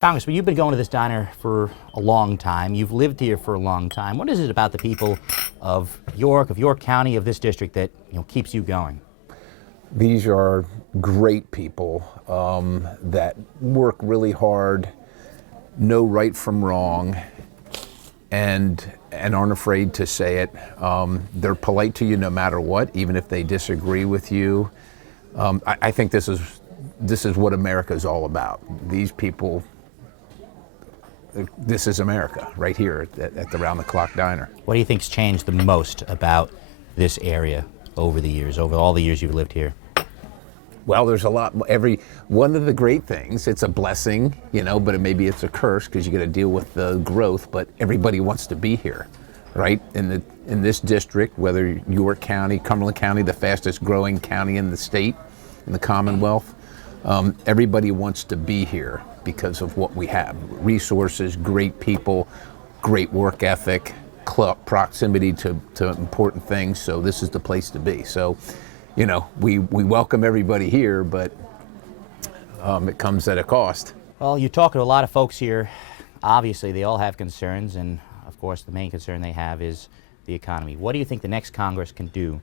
Congressman, you've been going to this diner for a long time. You've lived here for a long time. What is it about the people of York County, of this district that keeps you going? These are great people that work really hard, know right from wrong, and aren't afraid to say it. They're polite to you no matter what, even if they disagree with you. I think this is what America is all about. These people. This is America right here at the Round the Clock Diner. What do you think's changed the most about this area over the years, over all the years you've lived here? Well, there's a lot. One of the great things, it's a blessing, but maybe it's a curse because you got to deal with the growth. But everybody wants to be here, right? In this district, whether York County, Cumberland County, the fastest growing county in the state, in the Commonwealth, everybody wants to be here because of what we have: resources, great people, great work ethic, proximity to important things. So this is the place to be. So, we welcome everybody here, but it comes at a cost. Well, you talk to a lot of folks here. Obviously, they all have concerns, and of course, the main concern they have is the economy. What do you think the next Congress can do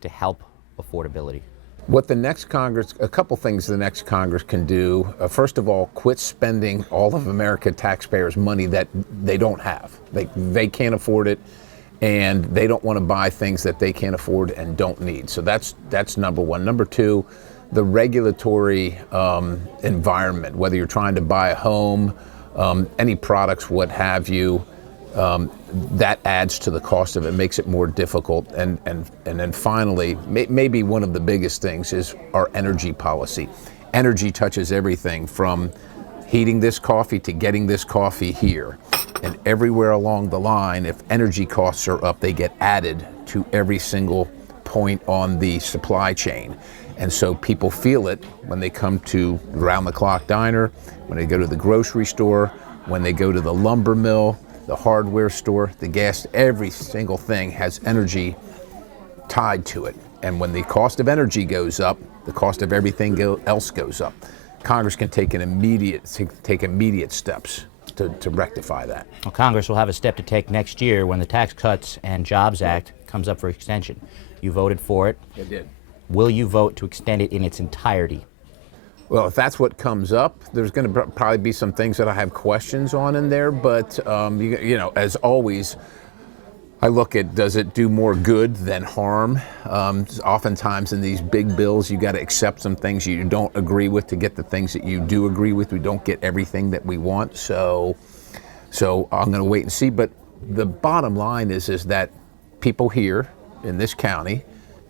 to help affordability? What the next Congress, a couple things the next Congress can do. First of all, quit spending all of American taxpayers' money that they don't have. They can't afford it, and they don't want to buy things that they can't afford and don't need. So that's number one. Number two, the regulatory environment, whether you're trying to buy a home, any products, what have you, that adds to the cost of it, makes it more difficult. And then finally, maybe one of the biggest things is our energy policy. Energy touches everything from heating this coffee to getting this coffee here. And everywhere along the line, if energy costs are up, they get added to every single point on the supply chain. And so people feel it when they come to Round the Clock Diner, when they go to the grocery store, when they go to the lumber mill, the hardware store, the gas, every single thing has energy tied to it. And when the cost of energy goes up, the cost of everything else goes up. Congress can take immediate steps to rectify that. Well, Congress will have a step to take next year when the Tax Cuts and Jobs Act comes up for extension. You voted for it. I did. Will you vote to extend it in its entirety? Well, if that's what comes up, there's going to probably be some things that I have questions on in there. But, as always, I look at, does it do more good than harm? Oftentimes in these big bills, you got to accept some things you don't agree with to get the things that you do agree with. We don't get everything that we want. So I'm going to wait and see. But the bottom line is that people here in this county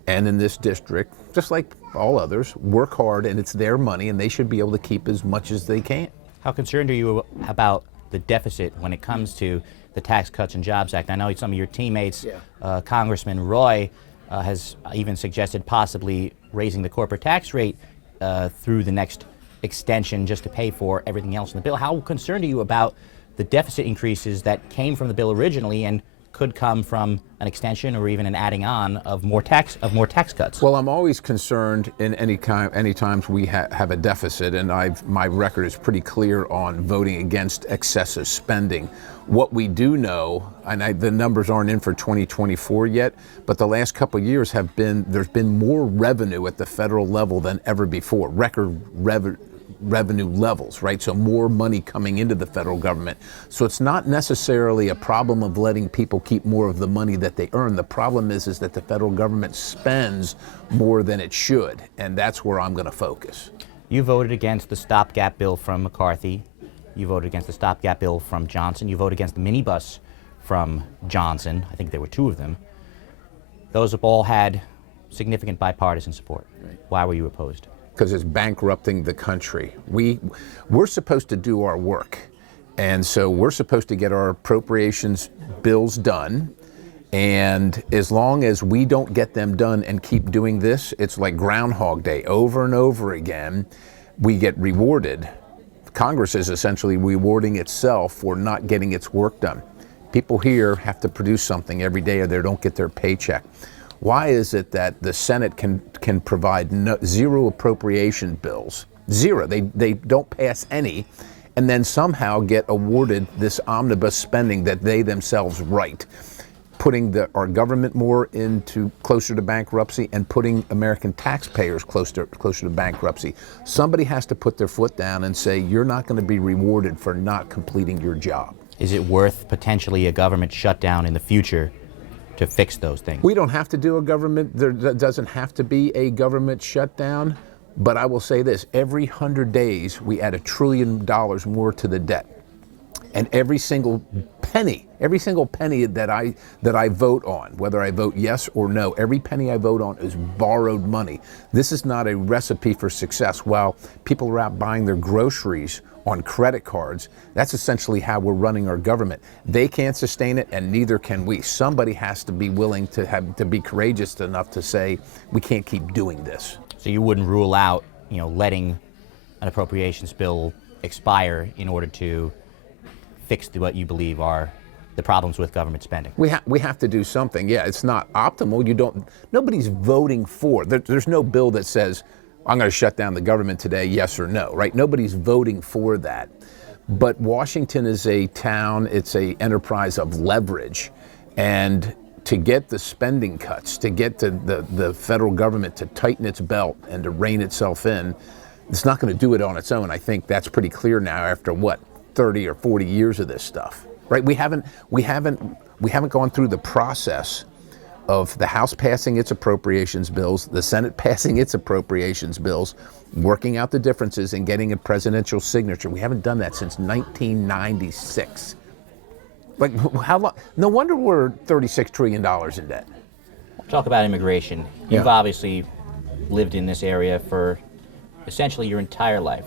and in this district, just like all others, work hard, and it's their money, and they should be able to keep as much as they can. How concerned are you about the deficit when it comes to the Tax Cuts and Jobs Act? I know some of your teammates, Congressman Roy, has even suggested possibly raising the corporate tax rate through the next extension just to pay for everything else in the bill. How concerned are you about the deficit increases that came from the bill originally and could come from an extension or even an adding on of more tax cuts? Well, I'm always concerned in any times we have a deficit, and my record is pretty clear on voting against excessive spending. What we do know, and the numbers aren't in for 2024 yet, but the last couple of years there's been more revenue at the federal level than ever before, record revenue levels, right? So more money coming into the federal government. So it's not necessarily a problem of letting people keep more of the money that they earn. The problem is that the federal government spends more than it should, and that's where I'm going to focus. You voted against the stopgap bill from McCarthy. You voted against the stopgap bill from Johnson. You voted against the minibus from Johnson. I think there were two of them. Those have all had significant bipartisan support. Right. Why were you opposed? Because it's bankrupting the country. We're supposed to do our work, and so we're supposed to get our appropriations bills done, and as long as we don't get them done and keep doing this, it's like Groundhog Day over and over again. We get rewarded. Congress is essentially rewarding itself for not getting its work done. People here have to produce something every day or they don't get their paycheck. Why is it that the Senate can provide zero appropriation bills? Zero. They don't pass any, and then somehow get awarded this omnibus spending that they themselves write, putting our government more closer to bankruptcy and putting American taxpayers closer to bankruptcy. Somebody has to put their foot down and say, you're not going to be rewarded for not completing your job. Is it worth potentially a government shutdown in the future to fix those things? We don't have to do a government, there doesn't have to be a government shutdown, but I will say this, every 100 days we add $1 trillion more to the debt. And every single penny that I vote on, whether I vote yes or no, every penny I vote on is borrowed money. This is not a recipe for success. While people are out buying their groceries on credit cards, that's essentially how we're running our government. They can't sustain it, and neither can we. Somebody has to be willing to be courageous enough to say, we can't keep doing this. So you wouldn't rule out, letting an appropriations bill expire in order to fix what you believe are the problems with government spending? We have to do something. Yeah, it's not optimal. Nobody's voting for. There's no bill that says, I'm going to shut down the government today, yes or no, right? Nobody's voting for that. But Washington is a town, it's an enterprise of leverage. And to get the spending cuts, to get the federal government to tighten its belt and to rein itself in, it's not going to do it on its own. I think that's pretty clear now after 30 or 40 years of this stuff, right? We haven't gone through the process of the House passing its appropriations bills, the Senate passing its appropriations bills, working out the differences and getting a presidential signature. We haven't done that since 1996. Like, how long? No wonder we're $36 trillion in debt. Talk about immigration. You've obviously lived in this area for essentially your entire life.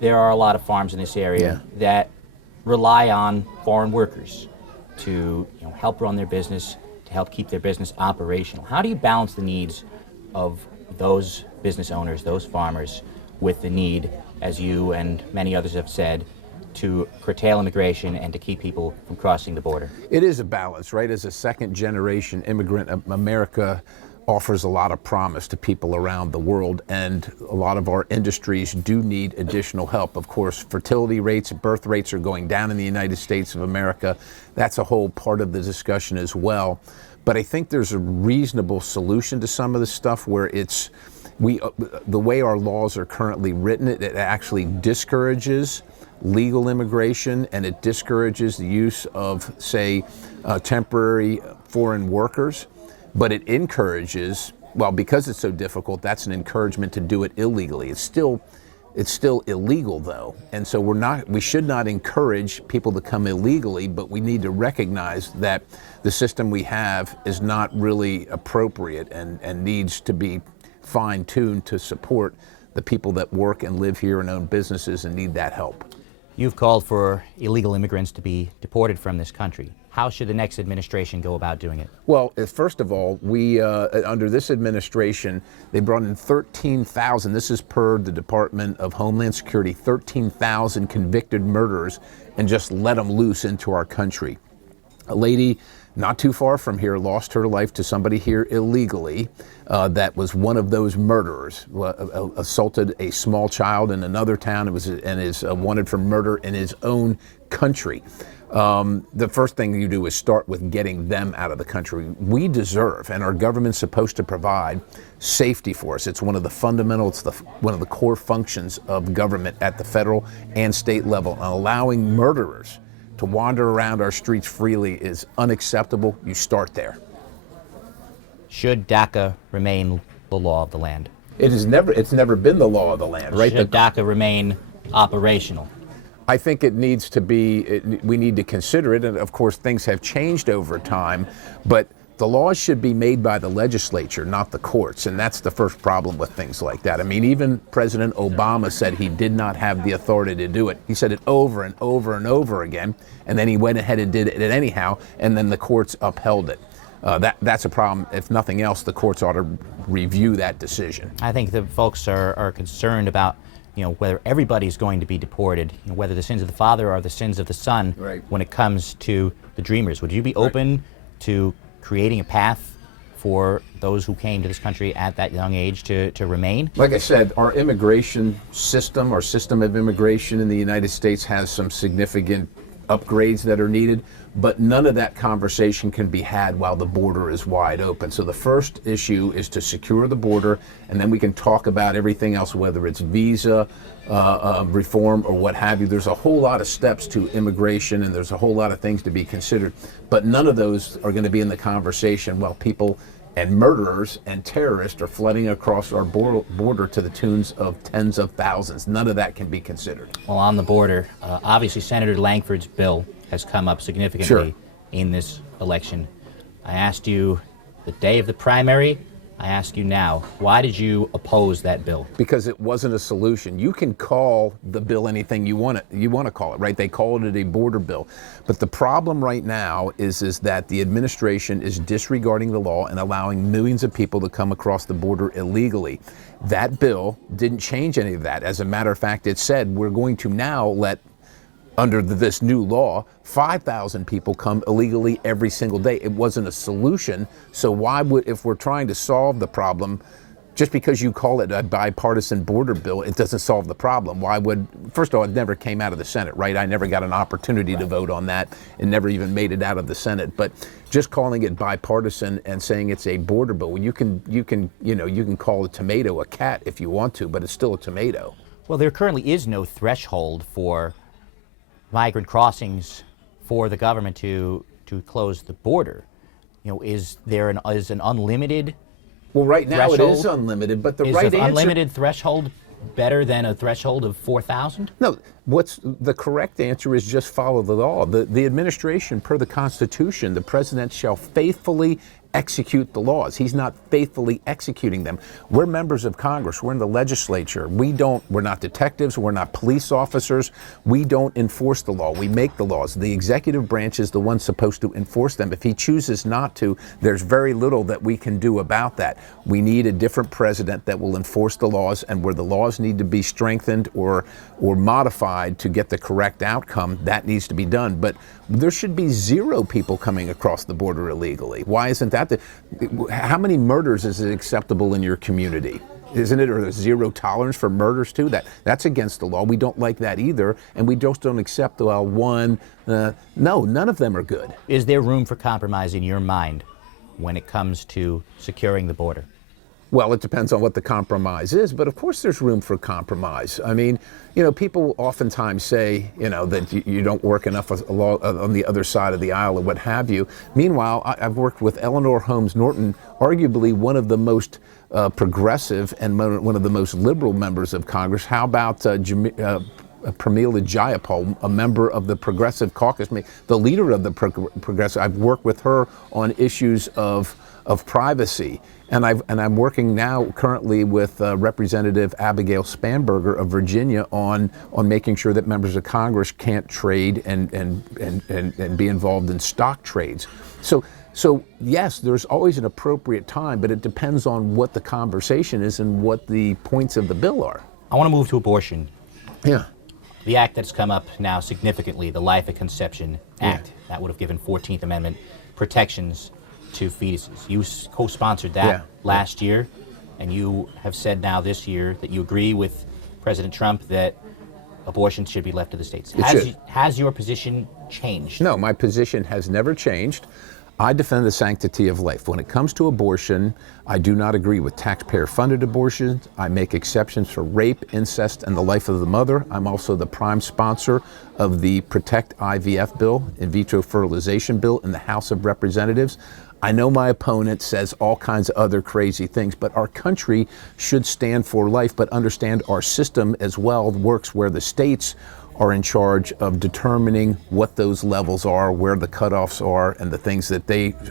There are a lot of farms in this area that rely on foreign workers to help run their business, to help keep their business operational. How do you balance the needs of those business owners, those farmers, with the need, as you and many others have said, to curtail immigration and to keep people from crossing the border? It is a balance, right? As a second-generation immigrant, America offers a lot of promise to people around the world, and a lot of our industries do need additional help. Of course, fertility rates, birth rates are going down in the United States of America. That's a whole part of the discussion as well. But I think there's a reasonable solution to some of this stuff where the way our laws are currently written, it actually discourages legal immigration, and it discourages the use of, say, temporary foreign workers. But it encourages, well, because it's so difficult, that's an encouragement to do it illegally. It's still illegal, though, and so we should not encourage people to come illegally, but we need to recognize that the system we have is not really appropriate and needs to be fine-tuned to support the people that work and live here and own businesses and need that help. You've called for illegal immigrants to be deported from this country. How should the next administration go about doing it? Well, first of all, we under this administration, they brought in 13,000, this is per the Department of Homeland Security, 13,000 convicted murderers, and just let them loose into our country. A lady not too far from here lost her life to somebody here illegally that was one of those murderers, assaulted a small child in another town and is wanted for murder in his own country. The first thing you do is start with getting them out of the country. We deserve, and our government's supposed to provide safety for us. It's one of the fundamentals, one of the core functions of government at the federal and state level. And allowing murderers to wander around our streets freely is unacceptable. You start there. Should DACA remain the law of the land? It's never been the law of the land, right? Should DACA remain operational? I think it needs to be, we need to consider it, and of course things have changed over time, but the laws should be made by the legislature, not the courts, and that's the first problem with things like that. I mean, even President Obama said he did not have the authority to do it. He said it over and over and over again, and then he went ahead and did it anyhow, and then the courts upheld it. That's a problem. If nothing else, the courts ought to review that decision. I think the folks are concerned about whether everybody's going to be deported, whether the sins of the father are the sins of the son, right, when it comes to the dreamers. Would you be open to creating a path for those who came to this country at that young age to remain? Like I said, our immigration system, our system of immigration in the United States has some significant upgrades that are needed, but none of that conversation can be had while the border is wide open. So the first issue is to secure the border, and then we can talk about everything else, whether it's visa reform or what have you. There's a whole lot of steps to immigration, and there's a whole lot of things to be considered, but none of those are going to be in the conversation while people and murderers and terrorists are flooding across our border to the tunes of tens of thousands. None of that can be considered. Well, on the border, obviously Senator Langford's bill has come up significantly in this election. I asked you the day of the primary. I ask you now, why did you oppose that bill? Because it wasn't a solution. You can call the bill anything you want to call it, right? They called it a border bill. But the problem right now is that the administration is disregarding the law and allowing millions of people to come across the border illegally. That bill didn't change any of that. As a matter of fact, it said we're going to now let, under this new law, 5,000 people come illegally every single day. It wasn't a solution. So why would, if we're trying to solve the problem, just because you call it a bipartisan border bill, it doesn't solve the problem. Why would, first of all, it never came out of the Senate, right? I never got an opportunity to vote on that. It never even made it out of the Senate. But just calling it bipartisan and saying it's a border bill, you can call a tomato a cat if you want to, but it's still a tomato. Well, there currently is no threshold for migrant crossings for the government to close the border. You know, is there an unlimited? Well, right now threshold? It is unlimited, but the is right an answer, unlimited threshold better than a threshold of 4,000? No, what's the correct answer is just follow the law. The administration, per the Constitution, the president shall faithfully execute the laws. He's not faithfully executing them. We're members of Congress. We're in the legislature. We're not detectives. We're not police officers. We don't enforce the law. We make the laws. The executive branch is the one supposed to enforce them. If he chooses not to, there's very little that we can do about that. We need a different president that will enforce the laws, and where the laws need to be strengthened or modified to get the correct outcome, that needs to be done. But there should be zero people coming across the border illegally. Why isn't that? How many murders is it acceptable in your community? Isn't it, or zero tolerance for murders too? That's against the law. We don't like that either, and we just don't accept one. No, none of them are good. Is there room for compromise in your mind when it comes to securing the border? Well, it depends on what the compromise is, but of course there's room for compromise. I mean, people oftentimes say, that you don't work enough on the other side of the aisle or what have you. Meanwhile, I've worked with Eleanor Holmes Norton, arguably one of the most progressive and one of the most liberal members of Congress. How about Pramila Jayapal, a member of the Progressive Caucus, the leader of the Progressive? I've worked with her on issues of privacy. And I'm working now currently with Representative Abigail Spanberger of Virginia on making sure that members of Congress can't trade and be involved in stock trades. So yes, there's always an appropriate time, but it depends on what the conversation is and what the points of the bill are. I want to move to abortion. Yeah. The act that's come up now significantly, the Life at Conception Act, that would have given 14th Amendment protections to fetuses. You co-sponsored that last year, and you have said now this year that you agree with President Trump that abortion should be left to the states. Has your position changed? No, my position has never changed. I defend the sanctity of life. When it comes to abortion, I do not agree with taxpayer-funded abortions. I make exceptions for rape, incest, and the life of the mother. I'm also the prime sponsor of the Protect IVF bill, in vitro fertilization bill, in the House of Representatives. I know my opponent says all kinds of other crazy things, but our country should stand for life, but understand our system as well works where the states are in charge of determining what those levels are, where the cutoffs are, and the things that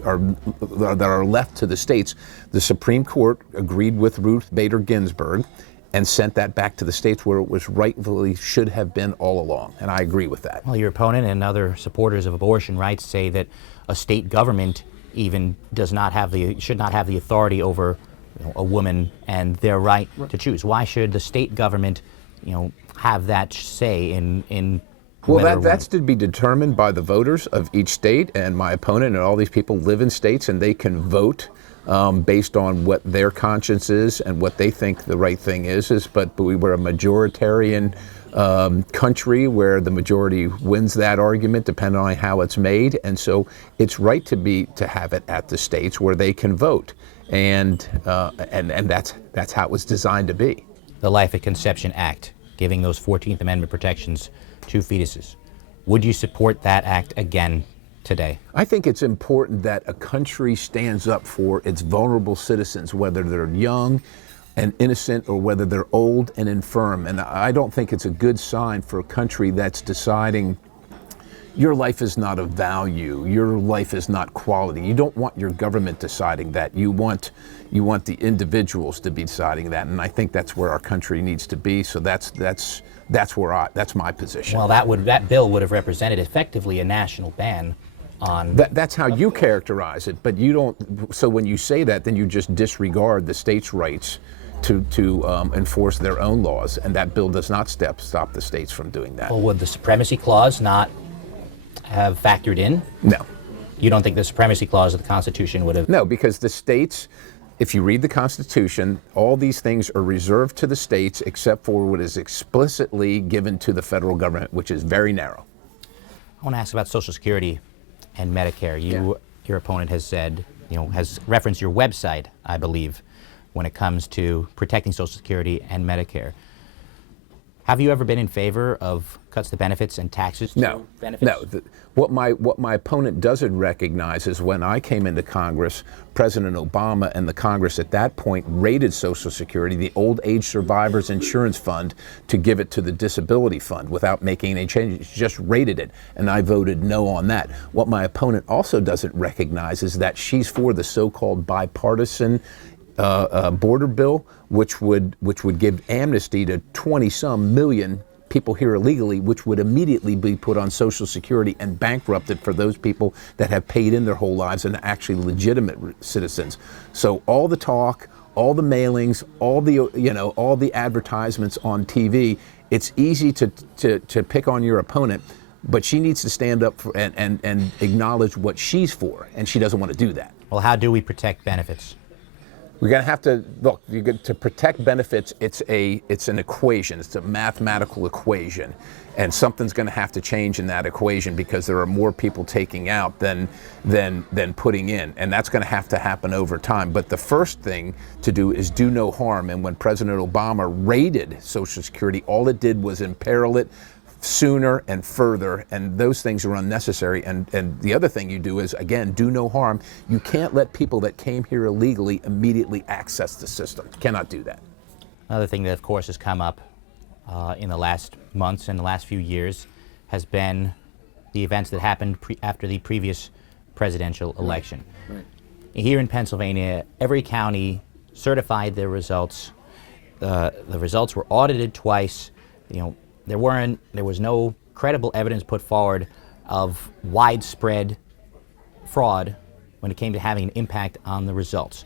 are left to the states. The Supreme Court agreed with Ruth Bader Ginsburg and sent that back to the states where it was rightfully should have been all along, and I agree with that. Well, your opponent and other supporters of abortion rights say that a state government even should not have the authority over a woman and their right to choose. Why should the state government, have that say in well, that's to be determined by the voters of each state, and my opponent and all these people live in states and they can vote based on what their conscience is and what they think the right thing is. But we were a majoritarian country where the majority wins that argument depending on how it's made, and so it's right to have it at the states where they can vote, and that's how it was designed to be. The Life at Conception Act, giving those 14th Amendment protections to fetuses. Would you support that act again today? I think it's important that a country stands up for its vulnerable citizens, whether they're young and innocent or whether they're old and infirm. And I don't think it's a good sign for a country that's deciding your life is not of value, your life is not quality. You don't want your government deciding that. You want the individuals to be deciding that, and I think that's where our country needs to be. So that's my position. Well, that bill would have represented effectively a national ban on. That's how you characterize it, but you don't. So when you say that, then you just disregard the states' rights to enforce their own laws, and that bill does not stop the states from doing that. Well, would the Supremacy Clause not have factored in? No. You don't think the Supremacy Clause of the Constitution would have? No, because the states, if you read the Constitution, all these things are reserved to the states except for what is explicitly given to the federal government, which is very narrow. I want to ask about Social Security and Medicare. Your opponent has said, has referenced your website, I believe, when it comes to protecting Social Security and Medicare. Have you ever been in favor of cuts to benefits and taxes to benefits? No. What my opponent doesn't recognize is when I came into Congress, President Obama and the Congress at that point raided Social Security, the Old Age Survivors Insurance Fund, to give it to the Disability Fund without making any changes. Just raided it, and I voted no on that. What my opponent also doesn't recognize is that she's for the so-called bipartisan border bill, which would give amnesty to 20-some million people here illegally, which would immediately be put on Social Security and bankrupted for those people that have paid in their whole lives and are actually legitimate citizens. So all the talk, all the mailings, all the advertisements on TV, it's easy to pick on your opponent, but she needs to stand up for and acknowledge what she's for, and she doesn't want to do that. Well, how do we protect benefits? We're going to have to look. To protect benefits, it's an equation. It's a mathematical equation, and something's going to have to change in that equation because there are more people taking out than putting in, and that's going to have to happen over time. But the first thing to do is do no harm. And when President Obama raided Social Security, all it did was imperil it sooner and further, and those things are unnecessary. And the other thing you do is, again, do no harm. You can't let people that came here illegally immediately access the system. You cannot do that. Another thing that, of course, has come up in the last months and the last few years has been the events that happened after the previous presidential election. Right. Here in Pennsylvania, every county certified their results. The results were audited twice. There was no credible evidence put forward of widespread fraud when it came to having an impact on the results.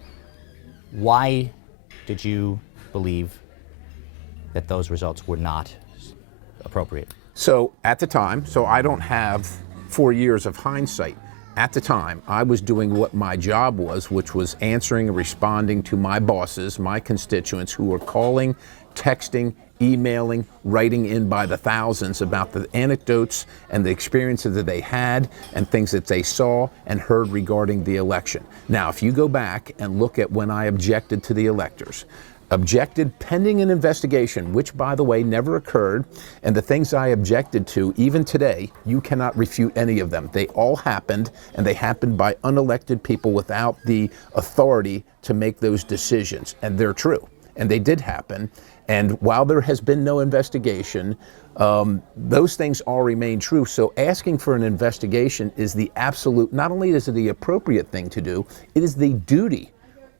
Why did you believe that those results were not appropriate? So at the time, I don't have 4 years of hindsight. At the time, I was doing what my job was, which was answering and responding to my bosses, my constituents who were calling, texting, emailing, writing in by the thousands about the anecdotes and the experiences that they had and things that they saw and heard regarding the election. Now, if you go back and look at when I objected to the electors, objected pending an investigation, which, by the way, never occurred, and the things I objected to, even today, you cannot refute any of them. They all happened, and they happened by unelected people without the authority to make those decisions, and they're true, and they did happen. And while there has been no investigation, those things all remain true. So asking for an investigation is the absolute, not only is it the appropriate thing to do, it is the duty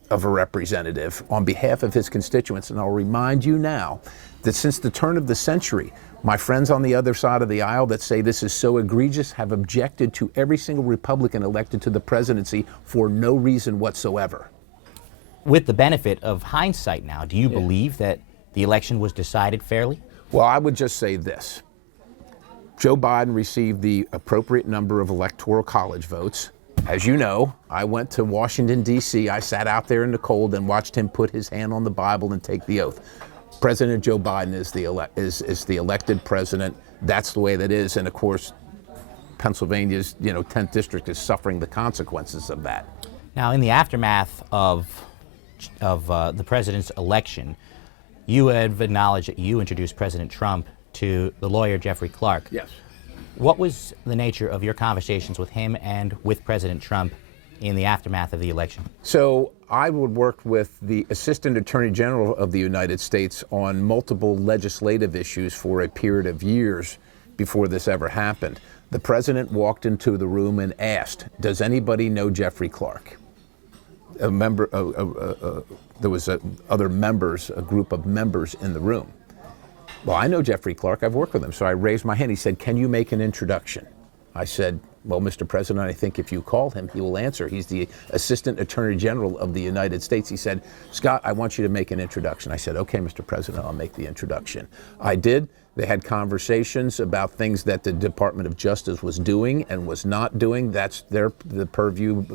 of a representative on behalf of his constituents. And I'll remind you now that since the turn of the century, my friends on the other side of the aisle that say this is so egregious have objected to every single Republican elected to the presidency for no reason whatsoever. With the benefit of hindsight now, do you believe that the election was decided fairly? Well, I would just say this. Joe Biden received the appropriate number of electoral college votes. As you know, I went to Washington, D.C. I sat out there in the cold and watched him put his hand on the Bible and take the oath. President Joe Biden is the elected president. That's the way that is. And of course, Pennsylvania's 10th district is suffering the consequences of that. Now, in the aftermath of the president's election, you have acknowledged that you introduced President Trump to the lawyer Jeffrey Clark. Yes. What was the nature of your conversations with him and with President Trump in the aftermath of the election? So I would work with the Assistant Attorney General of the United States on multiple legislative issues for a period of years before this ever happened. The president walked into the room and asked, "Does anybody know Jeffrey Clark?" A member, there was a group of members in the room. Well, I know Jeffrey Clark. I've worked with him. So I raised my hand. He said, "Can you make an introduction?" I said, "Well, Mr. President, I think if you call him, he will answer. He's the Assistant Attorney General of the United States." He said, "Scott, I want you to make an introduction." I said, "Okay, Mr. President, I'll make the introduction." I did. They had conversations about things that the Department of Justice was doing and was not doing. That's the purview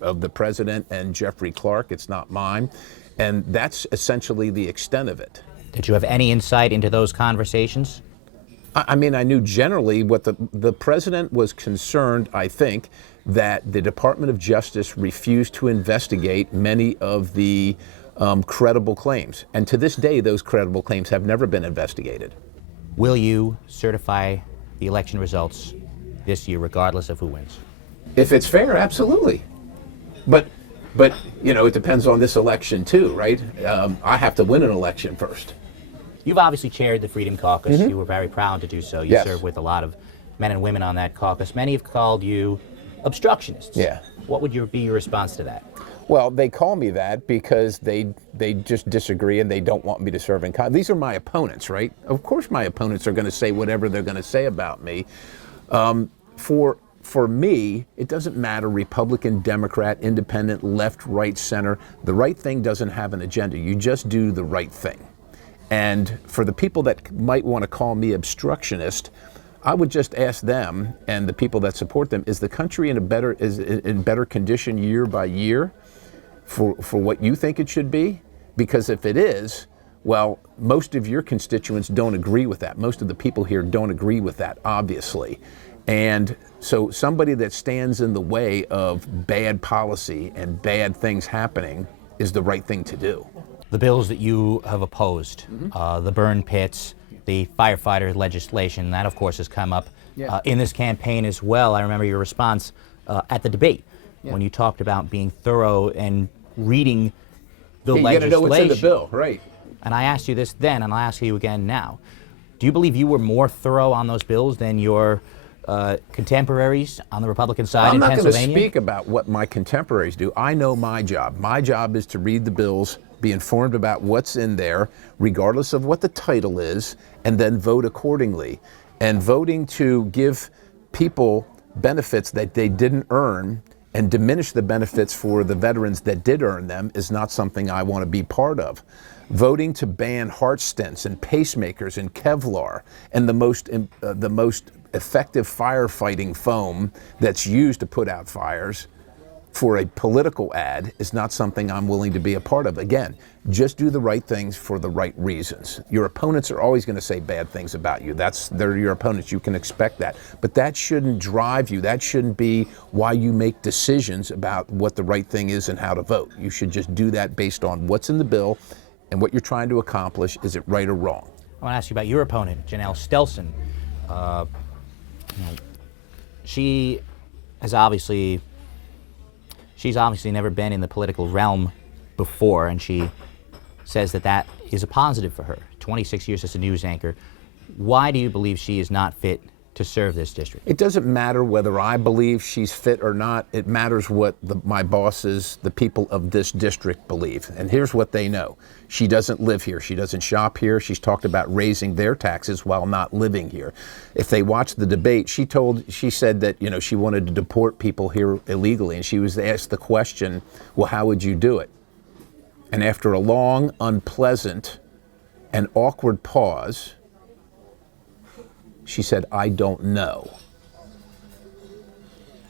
of the president and Jeffrey Clark. It's not mine. And that's essentially the extent of it. Did you have any insight into those conversations? I mean, I knew generally what the president was concerned, I think, that the Department of Justice refused to investigate many of the credible claims. And to this day, those credible claims have never been investigated. Will you certify the election results this year, regardless of who wins? If it's fair, absolutely. But it depends on this election too, right? I have to win an election first. You've obviously chaired the Freedom Caucus. You were very proud to do so. You Yes. served with a lot of men and women on that caucus. Many have called you obstructionists. Yeah. What would be your response to that? Well, they call me that because they just disagree and they don't want me to serve in Congress. These are my opponents, right? Of course my opponents are going to say whatever they're going to say about me. For me, it doesn't matter, Republican, Democrat, independent, left, right, center. The right thing doesn't have an agenda. You just do the right thing. And for the people that might want to call me obstructionist, I would just ask them and the people that support them, is the country in better condition year by year for what you think it should be? Because if it is, well, most of your constituents don't agree with that. Most of the people here don't agree with that, obviously. And so somebody that stands in the way of bad policy and bad things happening is the right thing to do. The bills that you have opposed, the burn pits, the firefighter legislation, that of course has come up in this campaign as well. I remember your response at the debate when you talked about being thorough and reading the legislation. You got to know what's in the bill, right? And I asked you this then, and I'll ask you again now. Do you believe you were more thorough on those bills than your contemporaries on the Republican side in Pennsylvania? I'm not going to speak about what my contemporaries do. I know my job. My job is to read the bills, be informed about what's in there, regardless of what the title is, and then vote accordingly. And voting to give people benefits that they didn't earn and diminish the benefits for the veterans that did earn them is not something I want to be part of. Voting to ban heart stents and pacemakers and Kevlar and the most effective firefighting foam that's used to put out fires for a political ad is not something I'm willing to be a part of. Again, just do the right things for the right reasons. Your opponents are always going to say bad things about you. They're your opponents. You can expect that. But that shouldn't drive you. That shouldn't be why you make decisions about what the right thing is and how to vote. You should just do that based on what's in the bill and what you're trying to accomplish. Is it right or wrong? I want to ask you about your opponent, Janelle Stelson. She's obviously never been in the political realm before, and she says that is a positive for her. 26 years as a news anchor. Why do you believe she is not fit to serve this district? It doesn't matter whether I believe she's fit or not. It matters what my bosses, the people of this district, believe. And here's what they know. She doesn't live here. She doesn't shop here. She's talked about raising their taxes while not living here. If they watch the debate, she said that, she wanted to deport people here illegally. And she was asked the question, well, how would you do it? And after a long, unpleasant, and awkward pause, she said, I don't know.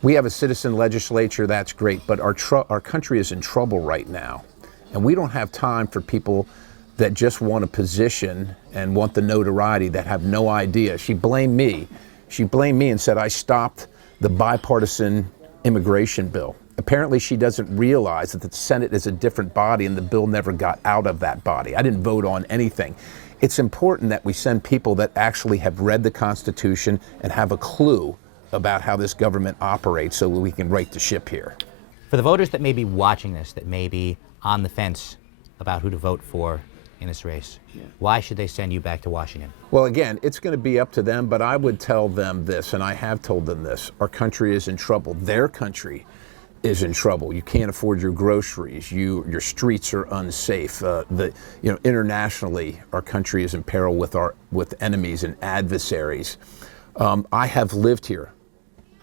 We have a citizen legislature, that's great, but our country is in trouble right now. And we don't have time for people that just want a position and want the notoriety that have no idea. She blamed me. She blamed me and said I stopped the bipartisan immigration bill. Apparently she doesn't realize that the Senate is a different body and the bill never got out of that body. I didn't vote on anything. It's important that we send people that actually have read the Constitution and have a clue about how this government operates so we can right the ship here. For the voters that may be watching this, that may be on the fence about who to vote for in this race, why should they send you back to Washington? Well, again, it's going to be up to them, but I would tell them this, and I have told them this. Our country is in trouble. Their country is in trouble. You can't afford your groceries. Your streets are unsafe. Internationally, our country is in peril with enemies and adversaries. I have lived here.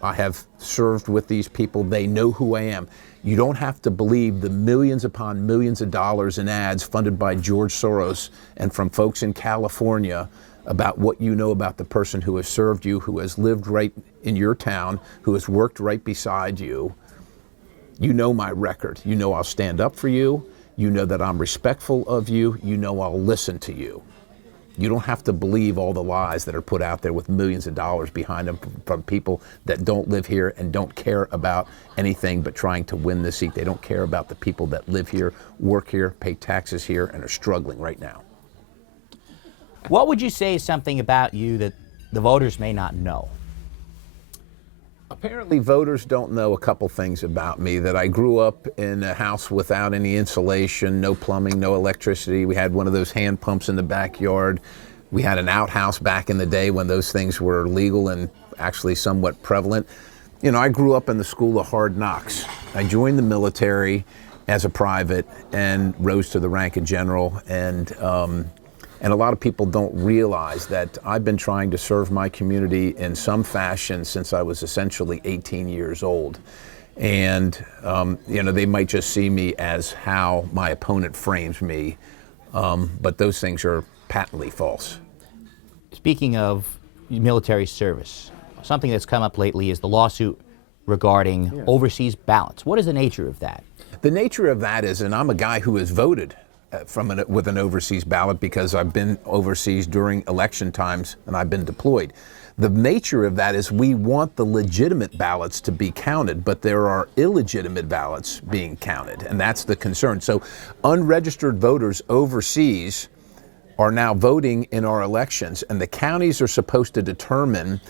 I have served with these people. They know who I am. You don't have to believe the millions upon millions of dollars in ads funded by George Soros and from folks in California about what you know about the person who has served you, who has lived right in your town, who has worked right beside you. You know my record. You know I'll stand up for you. You know that I'm respectful of you. You know I'll listen to you. You don't have to believe all the lies that are put out there with millions of dollars behind them from people that don't live here and don't care about anything but trying to win this seat. They don't care about the people that live here, work here, pay taxes here, and are struggling right now. What would you say is something about you that the voters may not know? Apparently voters don't know a couple things about me, that I grew up in a house without any insulation, no plumbing, no electricity. We had one of those hand pumps in the backyard. We had an outhouse back in the day when those things were legal and actually somewhat prevalent. You know, I grew up in the school of hard knocks. I joined the military as a private and rose to the rank of general, and a lot of people don't realize that I've been trying to serve my community in some fashion since I was essentially 18 years old. And, they might just see me as how my opponent frames me, but those things are patently false. Speaking of military service, something that's come up lately is the lawsuit regarding overseas ballots. What is the nature of that? The nature of that is, and I'm a guy who has voted with an overseas ballot because I've been overseas during election times and I've been deployed. The nature of that is we want the legitimate ballots to be counted, but there are illegitimate ballots being counted, and that's the concern. So unregistered voters overseas are now voting in our elections, and the counties are supposed to determine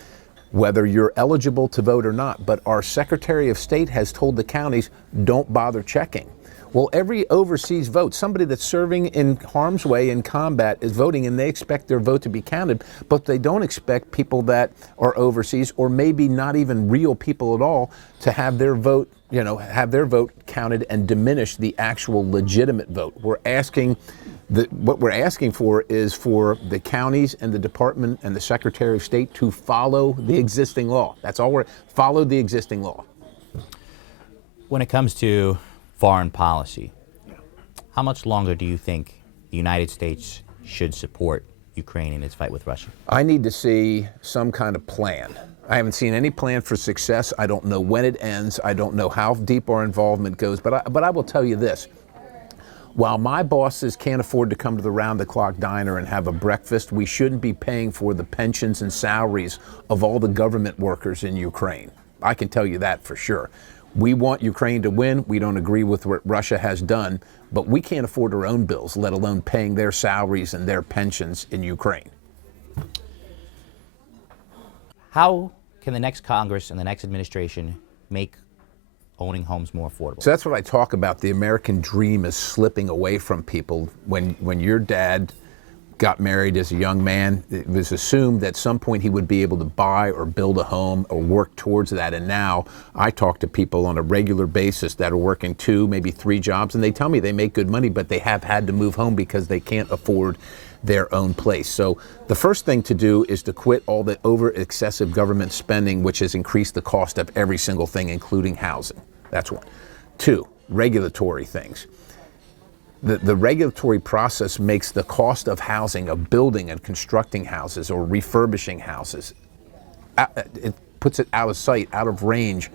whether you're eligible to vote or not, but our Secretary of State has told the counties, don't bother checking. Well, every overseas vote, somebody that's serving in harm's way in combat is voting, and they expect their vote to be counted, but they don't expect people that are overseas, or maybe not even real people at all, to have their vote, counted and diminish the actual legitimate vote. What we're asking for is for the counties and the Department and the Secretary of State to follow the existing law. That's all follow the existing law. When it comes to foreign policy, how much longer do you think the United States should support Ukraine in its fight with Russia? I need to see some kind of plan. I haven't seen any plan for success. I don't know when it ends. I don't know how deep our involvement goes. But I will tell you this. While my bosses can't afford to come to the round-the-clock diner and have a breakfast, we shouldn't be paying for the pensions and salaries of all the government workers in Ukraine. I can tell you that for sure. We want Ukraine to win. We don't agree with what Russia has done, but we can't afford our own bills, let alone paying their salaries and their pensions in Ukraine. How can the next Congress and the next administration make owning homes more affordable? So that's what I talk about. The American dream is slipping away from people. When your dad got married as a young man, it was assumed that at some point he would be able to buy or build a home or work towards that. And now I talk to people on a regular basis that are working 2, maybe 3 jobs, and they tell me they make good money, but they have had to move home because they can't afford their own place. So the first thing to do is to quit all the excessive government spending, which has increased the cost of every single thing, including housing. That's one. 2, regulatory things. The regulatory process makes the cost of housing, of building and constructing houses or refurbishing houses, it puts it out of sight, out of range.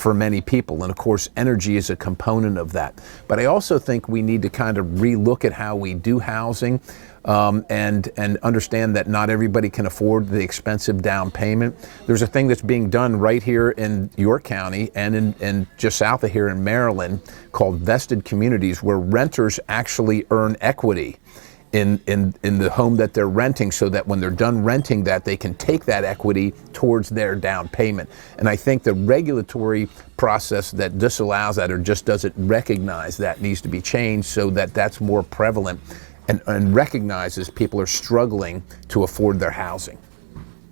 for many people. And of course, energy is a component of that. But I also think we need to kind of relook at how we do housing. And understand that not everybody can afford the expensive down payment. There's a thing that's being done right here in York County and in just south of here in Maryland called vested communities, where renters actually earn equity in the home that they're renting, so that when they're done renting that, they can take that equity towards their down payment. And I think the regulatory process that disallows that or just doesn't recognize that needs to be changed so that that's more prevalent and recognizes people are struggling to afford their housing.